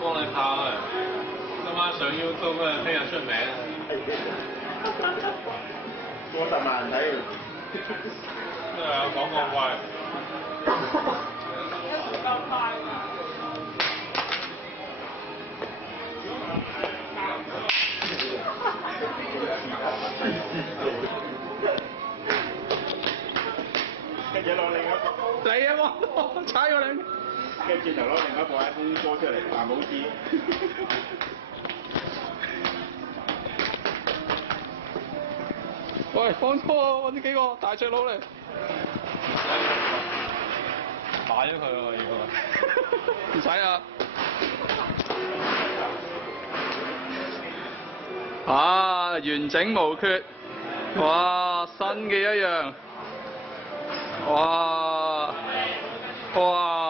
幫你拍啊！今晚上 YouTube 啊，聽日出名啊！過10萬人睇喎。真係啊，講咁快。唔夠快㗎。跟住攞另一個。嚟啊！我踩過兩。跟住就攞另一個 iPhone 歌出嚟，但冇知。喂，放拖啊！我呢幾個大隻佬嚟。打咗佢喎，要唔使啊！啊，完整無缺。哇，新嘅一樣。哇！哇！